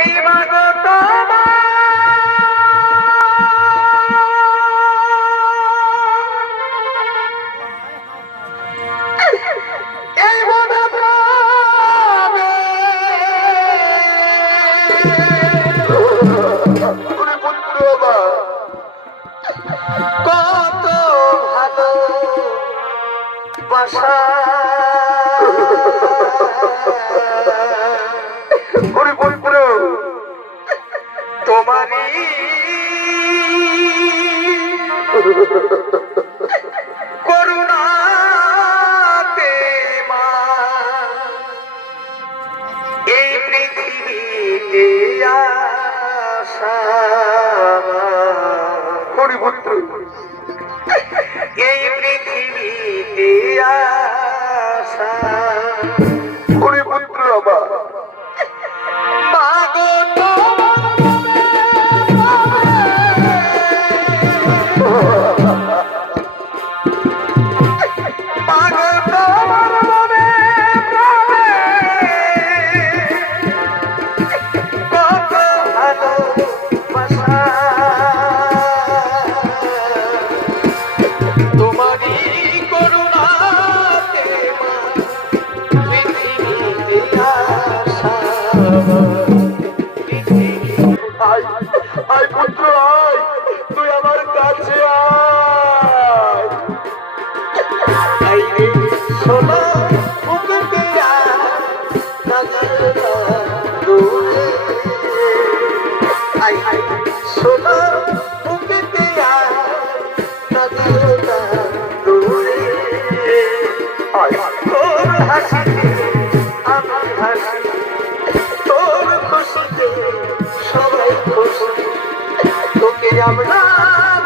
এই মাগো তোমার এই মনে প্রাণে ওরে পুত্র বাবা কত ভালো বাসা ওরে পুত্র তোমারই করুণাতে মা এই পৃথিবীতে আসা হরিপুত্র এই পৃথিবীতে আসা হরিপুত্র বাবা মাগো আয় পুত্র আয় তুই আমার কাছে আয় রে সোনা মুখে আয় সোনা মুখে তোর হাসিতে আমি হাসি তোর খুশিতে সবাই খুশি তোকে আমরা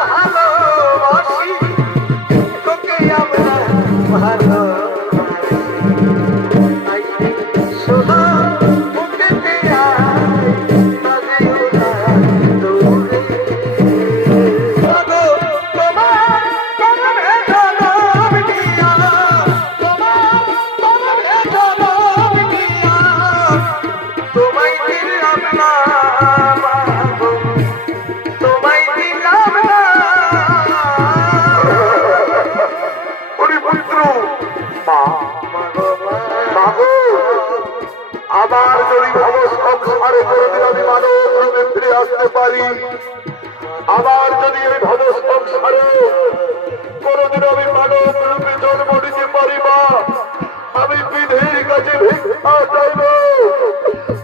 ভালোবাসি তোকে আমরা ভালোবাসি সোনা মুখে আবার যদি ভবসংসারে কোনদিন আমি মানব রূপে ফিরে আসতে পারি আবার যদি এই ভবসংসারে কোনদিন আমি মানব রূপে জন্ম নিতে পারি মা আমি বিধির কাছে ভিক্ষা চাইব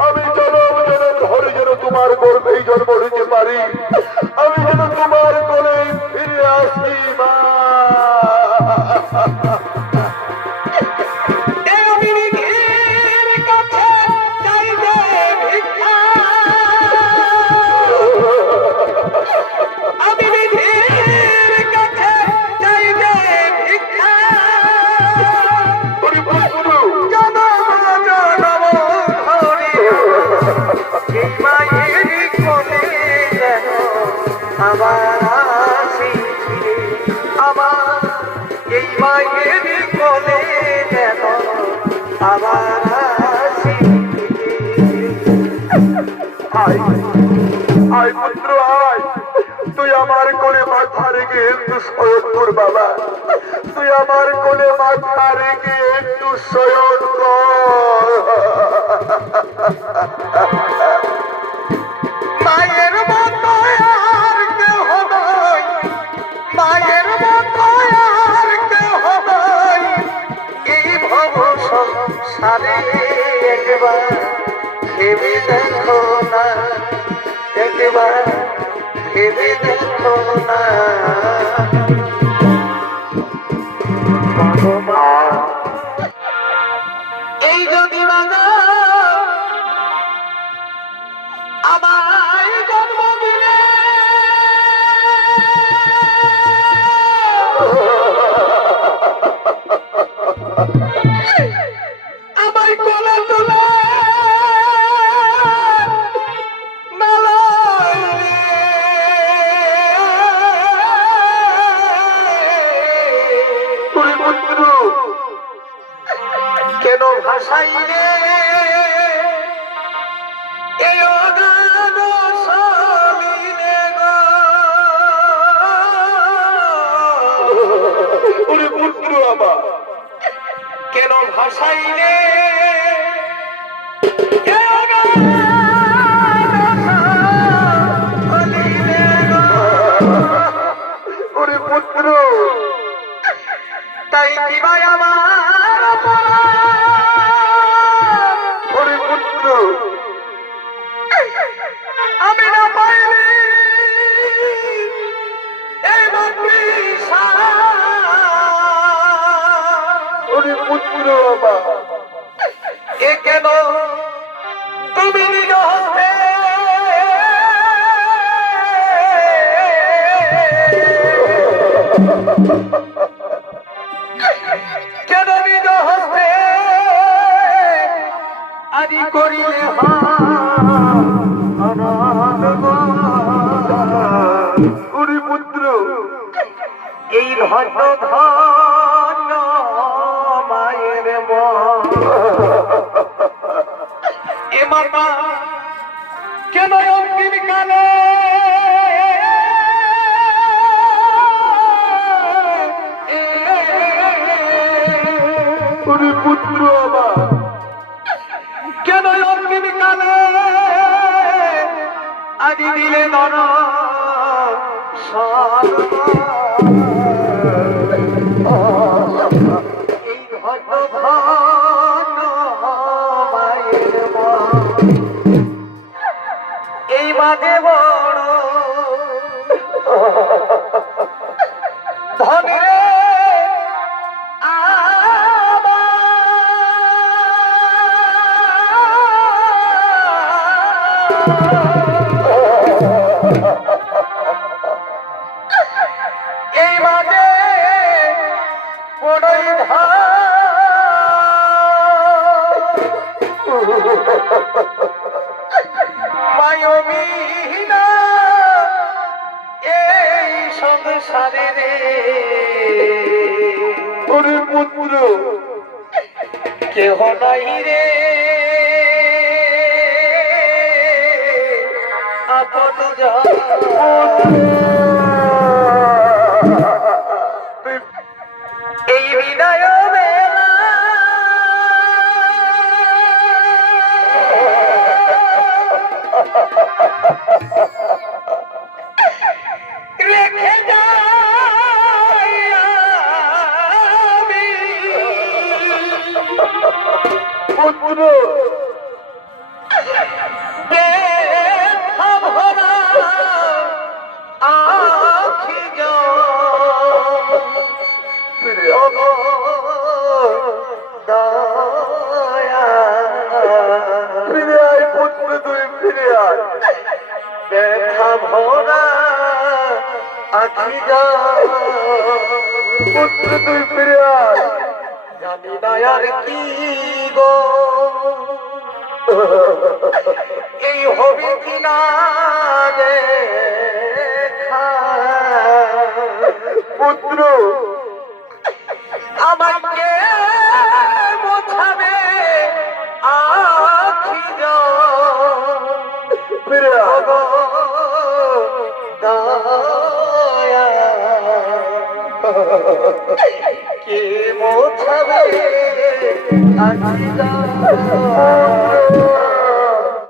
আমি জনম জনম ধরে যেন তোমার গর্ভেই জন্ম নিতে পারি আমি যেন তোমার কোলে ফিরে আসি মা আবার আসি আমার এই মায়ের কোলে যেন আবার আসি আয় আয় পুত্র আয় তুই আমার কোলে মাথা রেখে একটু শয়ন কর বাবা তুই আমার কোলে মাথা রেখে একটু শয়ন কর মায়ের মতো আর কেহ নয় মায়ের মতো আর কেহ নয় এই ভব সংসারে একবার ভেবে দেখো না একবার ভেবে দেখো না এই যদি বাঙা আমায় জন্ম দিলে আমায় কোলে তুলে মেলায় আমার কেন ভাসাইলে ওরে পুত্র তাই কি ভাই আমার ওরে পুত্র আমি না পাইলি এই ওরে পুত্র আমার এ কেন তুমি নিজ হস্তে কেন নিজ হস্তে আদি করিলে ওরে পুত্র এই ধন্য ধন্য মায়ের এ মাতা কেন অন্তিম কালে ওরে পুত্র আমার কেন অন্তিম কালে আদি দিলে ধন এই ধন্য ধন্য মায়ের এই মাঝে বড় ধনে এই মাঝে বড়ই মায়মিনা এই সংসারে রে ওরে পুত্র কেহ নাই রে আপন এই বিদায় বেলা রেখে যাই আমি পুত্র ব্যথা ভরা আখি ফিরে আয়। দয়া ফিরে আয় পুত্র তুই ফিরে আয় ব্যথা ভরা আখি পুত্র তুই ফিরে আয় জানি না আর কি গো এই হবে কিনা দেখা পুত্র আমাকে মোছাবে আখি ফিরে আয় দয়া কে মোছাবে আখি